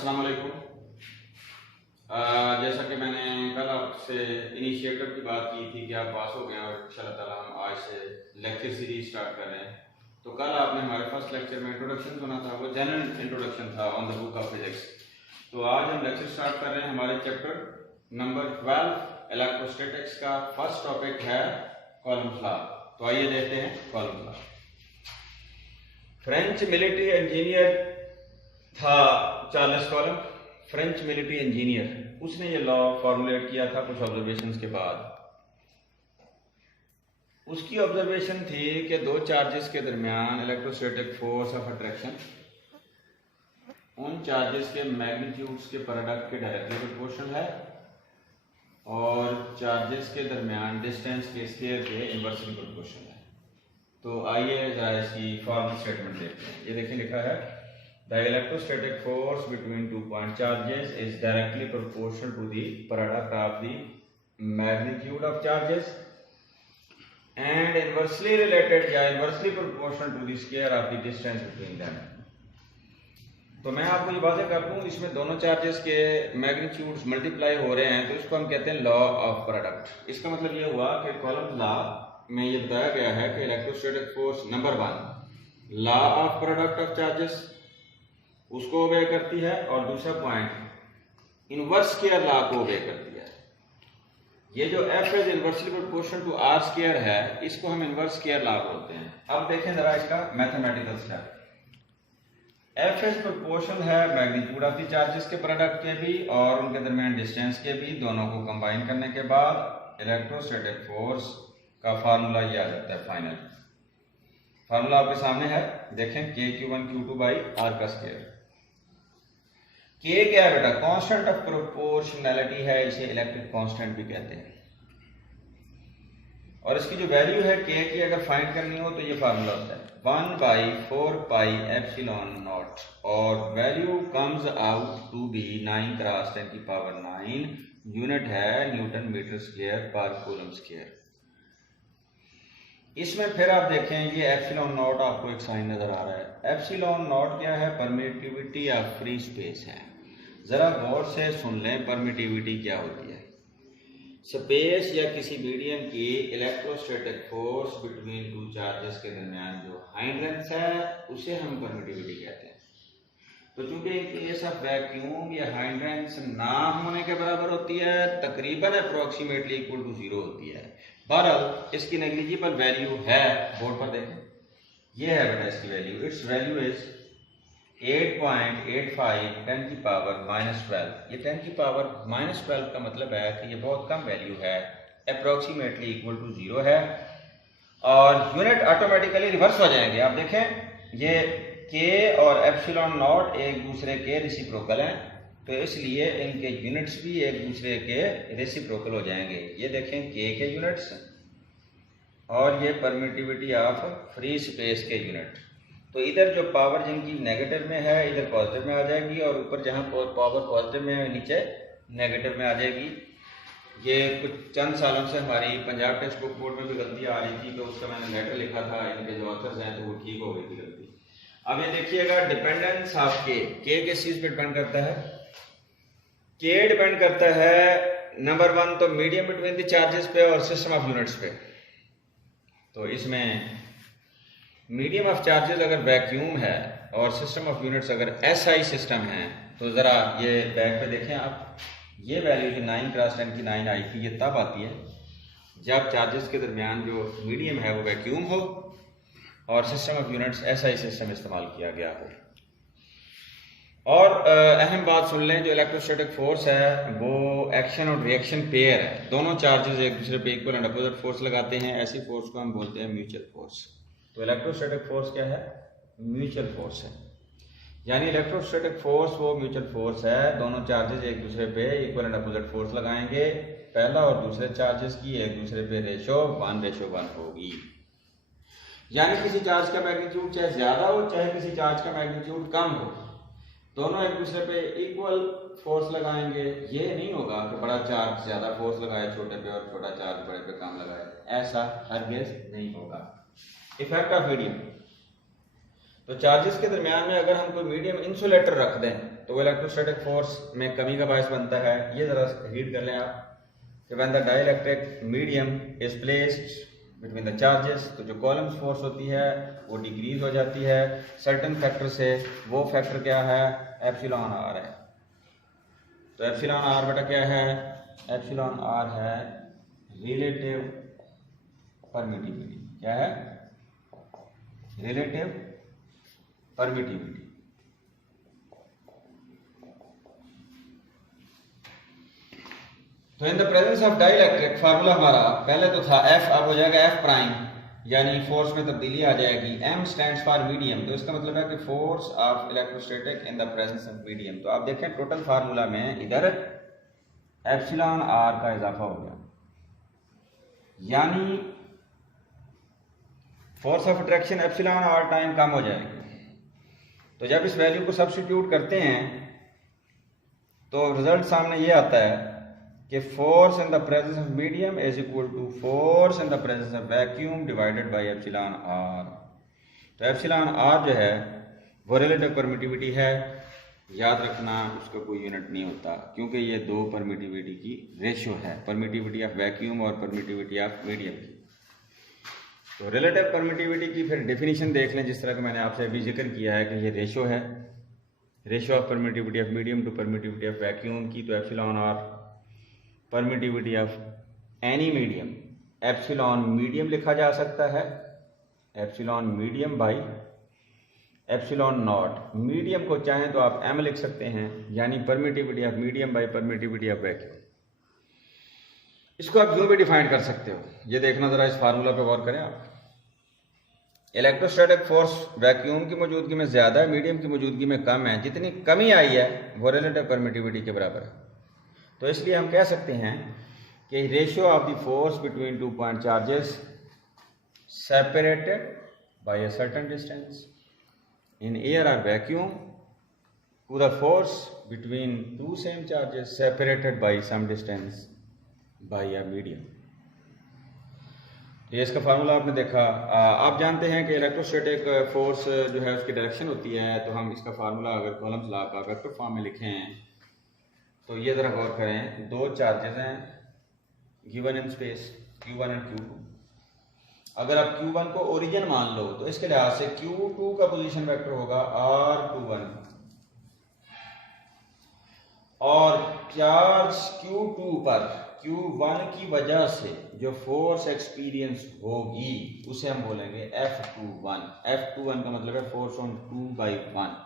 अस्सलाम वालेकुम। जैसा कि मैंने कल आपसे इनिशिएटर की बात की थी कि आप पास हो गए और इंशाल्लाह ताला हम आज से लेक्चर सीरीज स्टार्ट कर रहे हैं। तो कल आपने हमारे फर्स्ट लेक्चर में इंट्रोडक्शन सुना था, वो जनरल इंट्रोडक्शन था on the book of physics. तो आज हम लेक्चर स्टार्ट कर रहे हैं हमारे चैप्टर नंबर 12 इलेक्ट्रोस्टैटिक्स का। फर्स्ट टॉपिक है कॉलम्स लॉ। तो आइए देखते हैं Coulomb's law. French military engineer था Charles Coulomb, French military engineer. उसने ये लॉ फॉर्मुलेट किया था कुछ ऑब्जर्वेशंस के बाद। उसकी ऑब्जर्वेशन थी कि दो चार्जेस के दरमियान इलेक्ट्रोस्टैटिक फोर्स ऑफ अट्रैक्शन उन चार्जेस के मैग्नीट्यूड्स के प्रोडक्ट के डायरेक्टली प्रोपोर्शनल है और चार्जेस के दरमियान डिस्टेंस के स्क्वायर के इनवर्सली प्रोपोर्शनल है। तो आइए जरा इसकी फॉर्मल स्टेटमेंट देखते हैं। ये देखिए लिखा है The electrostatic force between 2 point charges is directly proportional to the product of the magnitude of charges and inversely related या inversely proportional to the square of the distance between them। तो मैं आपको ये बातें कर दूं, इसमें दोनों चार्जेस के मैग्नीट्यूड्स मल्टीप्लाई हो रहे हैं, तो इसको हम कहते हैं लॉ ऑफ प्रोडक्ट। इसका मतलब ये हुआ कि कॉलम लॉ में ये बताया गया है कि electrostatic force number 1 law of product of charges उसको ओबे करती है और दूसरा पॉइंट इनवर्स स्क्वायर लॉ को ओबे करती है। ये जो f is inversely proportional to r square है, इसको हम इनवर्स स्क्वायर लॉ बोलते हैं। अब देखें जरा इसका mathematical step. f is proportional है मैग्नीट्यूड ऑफ द चार्जेस के प्रोडक्ट के भी और उनके दरमियान डिस्टेंस के भी, दोनों को कंबाइन करने के बाद इलेक्ट्रोस्टैटिक फोर्स का फार्मूला ये आ जाता है। फाइनल फार्मूला आपके सामने है, देखें Q1Q2 बाई r का स्क्वायर। K क्या है बेटा? कांस्टेंट ऑफ प्रोपोर्शनैलिटी है, इसे इलेक्ट्रिक कांस्टेंट भी कहते हैं। और इसकी जो वैल्यू है K की अगर फाइंड करनी हो तो ये फार्मूला होता है 1/4 पाई एप्सिलॉन नॉट और value comes out to be 9 cross 10 की पावर 9 यूनिट है न्यूटन मीटर स्क्वायर पर कूलम स्क्वायर। इसमें फिर आप देखें ये एप्सिलॉन नॉट आपको एक साइन नजर आ रहा है। एप्सिलॉन नॉट क्या है? परमिटिविटी ऑफ फ्री स्पेस है। जरा गौर से सुन लें परमिटिविटी क्या होती है। स्पेस या किसी मीडियम की electrostatic force between two charges के दरमियान जो हाइंड्रेंस है उसे हम परमिटिविटी कहते हैं। तो चूंकि इन केस ऑफ वैक्यूम या हाइंड्रेंस ना होने के बराबर होती है, तकरीबन अप्रोक्सीमेटली इक्वल टू 0 होती है। बहरहाल इसकी नेग्लिजिबल वैल्यू है, बोर्ड पर देखें ये है बेटा इसकी वैल्यू। इट्स वैल्यू इज 8.85 10 की पावर -12। ये 10 की पावर -12 का मतलब है कि ये बहुत कम वैल्यू है, अप्रोक्सीमेटली इक्वल टू 0 है और यूनिट ऑटोमेटिकली रिवर्स हो जाएंगे। आप देखें ये K और एप्सिलॉन नॉट एक दूसरे के रेसिप्रोकल हैं, तो इसलिए इनके यूनिट्स भी एक दूसरे के रेसिप्रोकल हो जाएंगे। ये देखें K के यूनिट्स और ये परमिटिविटी ऑफ फ्री स्पेस के यूनिट। तो इधर जो पावर जिनकी नेगेटिव में है इधर पॉजिटिव में आ जाएगी और ऊपर जहां पावर पॉजिटिव में है नीचे नेगेटिव में आ जाएगी। ये कुछ चंद सालों से हमारी पंजाब टेक्स्ट बुक बोर्ड में भी गलती आ रही थी, तो उसका मैंने लेटर लिखा था, इनके जो ऑथर्स हैं तो वो ठीक हो गई थी गलती। अब ये देखिएगा डिपेंडेंस ऑफ K किस चीज पे डिपेंड करता है? K डिपेंड करता है नंबर 1 तो मीडियम बिटवीन द चार्जेस पे और सिस्टम ऑफ यूनिट्स पे। तो इसमें मीडियम ऑफ चार्जेस अगर वैक्यूम है और सिस्टम ऑफ यूनिट्स अगर SI सिस्टम है, तो ज़रा ये बैक पे देखें आप, ये वैल्यू जो 9 क्रॉस 10 की 9 आई थी, ये तब आती है जब चार्जेस के दरमियान जो मीडियम है वो वैक्यूम हो और system of units SI system इस्तेमाल किया गया हो। और अहम बात सुन लें, जो इलेक्ट्रोस्टैटिक फोर्स है वो एक्शन और रिएक्शन पेयर है। दोनों चार्जेस एक दूसरे पे इक्वल एंड अपोजिट फोर्स लगाते हैं, ऐसी फोर्स को हम बोलते हैं म्यूचुअल फोर्स। तो इलेक्ट्रोस्टैटिक फोर्स क्या है? म्यूचुअल फोर्स है, यानी इलेक्ट्रोस्टैटिक फोर्स वो म्यूचुअल फोर्स है। दोनों चार्जेस एक दूसरे पे इक्वल एंड अपोजिट फोर्स लगाएंगे, पहला और दूसरे चार्जेस की एक दूसरे पे रेशो 1:1 होगी। यानी किसी चार्ज का मैग्नीट्यूड चाहे ज्यादा हो चाहे किसी चार्ज का मैग्नीट्यूड कम हो, दोनों एक दूसरे पे इक्वल फोर्स लगाएंगे। ये नहीं होगा कि बड़ा चार्ज ज्यादा फोर्स लगाए छोटे पे और छोटा चार्ज बड़े पे कम लगाए, ऐसा हरगिज़ नहीं होगा। इफेक्ट ऑफ मीडियम, तो चार्जेस के दरमियान में अगर हम कोई मीडियम इंसुलेटर रख दें तो वो इलेक्ट्रोस्टैटिक फोर्स में कमी का बायस बनता है। ये ज़रा रीड कर लें आप कि when the dielectric medium is placed between the charges, तो जो कॉलम्स फोर्स होती है वो डिक्रीज हो जाती है सर्टेन फैक्टर से। वो फैक्टर क्या है? एप्सिलॉन आर है। तो एप्सिलॉन आर बेटा क्या है? एप्सिलॉन आर है रिलेटिव परमिटिविटी। क्या है? Relative permittivity. तो in the presence of dielectric formula हमारा पहले तो था F, अब हो जाएगा F प्राइम, यानी फोर्स में तब्दीली आ जाएगी। M स्टैंड्स फॉर मीडियम, तो इसका मतलब है कि force of electrostatic in the presence of medium. तो आप देखें टोटल फार्मूला में इधर एप्सिलॉन आर का इजाफा हो गया, यानी force of attraction epsilon R time कम हो जाएगी। तो जब इस वैल्यू को सब्स्टिट्यूट करते हैं तो रिजल्ट सामने ये आता है कि force in the presence of medium is equal to force in the presence of vacuum divided by epsilon r. तो एप्सिलॉन आर जो है वो रिलेटिव परमिटिविटी है, याद रखना उसका कोई यूनिट नहीं होता क्योंकि ये दो परमिटिविटी की रेशियो है, परमिटिविटी ऑफ वैक्यूम और परमिटिविटी ऑफ मीडियम की। तो रिलेटिव परमिटिविटी की फिर डेफिनेशन देख लें, जिस तरह का मैंने आपसे अभी जिक्र किया है कि ये रेशियो है, ratio of permittivity of medium to permittivity of vacuum की। तो epsilon r permittivity of any medium, epsilon medium लिखा जा सकता है, epsilon medium by epsilon naught. Medium को चाहें तो आप m लिख सकते हैं, यानी permittivity of medium by permittivity of vacuum. इसको आप यूं भी डिफाइन कर सकते हो, ये देखना जरा इस फार्मूला पे गौर करें आप। इलेक्ट्रोस्टैटिक फोर्स वैक्यूम की मौजूदगी में ज्यादा है, मीडियम की मौजूदगी में कम है। जितनी कमी आई है वो रिलेटिव परमिटिविटी के बराबर है। तो इसलिए हम कह सकते हैं कि ratio of the force between two point charges separated by a certain distance in air or vacuum to the force between two same charges separated by some distance by a medium। ये इसका formula आपने देखा। आप जानते हैं कि electrostatic force जो है उसकी डायरेक्शन होती है, तो हम इसका फार्मूला अगर कॉलम्स ला का वेक्टर फॉर्म में लिखें तो ये ज़रा गौर करें, दो चार्जेस हैं given in space Q1 and Q2। अगर आप Q1 को ओरिजिन मान लो तो इसके लिहाज से Q2 का पोजीशन वेक्टर होगा R21 और चार्ज Q2 पर Q1 की वजह से जो फोर्स एक्सपीरियंस होगी उसे हम बोलेंगे F21। F21 का मतलब है फोर्स ऑन 2/1।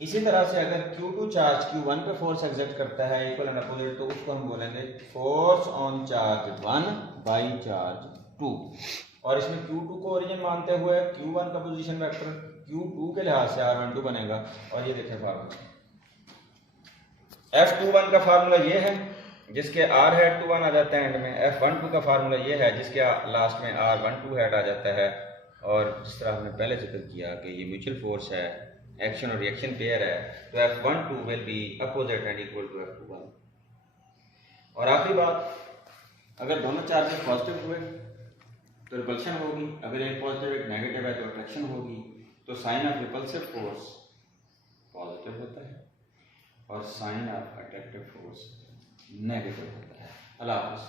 इसी तरह से अगर Q2 चार्ज Q1 पे फोर्स एक्सर्ट करता है इक्वल एंड अपोजिट, तो उसको हम बोलेंगे force on charge 1 by charge 2। और इसमें Q2 को ओरिजिन मानते हुए Q1 का पोजीशन वेक्टर Q2 के लिहाज से R12 बनेगा। और ये देखें फार्मूला F21 का फार्मूला ये है जिसके R हेड 21 आ जाता है एंड में। F12 का फार्मूला ये है जिसके लास्ट में R12 हेड आ जाता है। और जिस तरह हमने पहले जिक्र किया कि ये म्यूचुअल फोर्स है, एक्शन और रिएक्शन पेयर है, तो F12 will be opposite and equal to F21। और आखिरी बात, अगर दोनों चार्जेस पॉजिटिव हुए तो रिपल्शन होगी, अगर एक पॉजिटिव एक नेगेटिव है तो अट्रैक्शन होगी। तो sign of repulsive force positive होता है और sign of attractive force negative होता है। अल्लाह हाफ़िज़।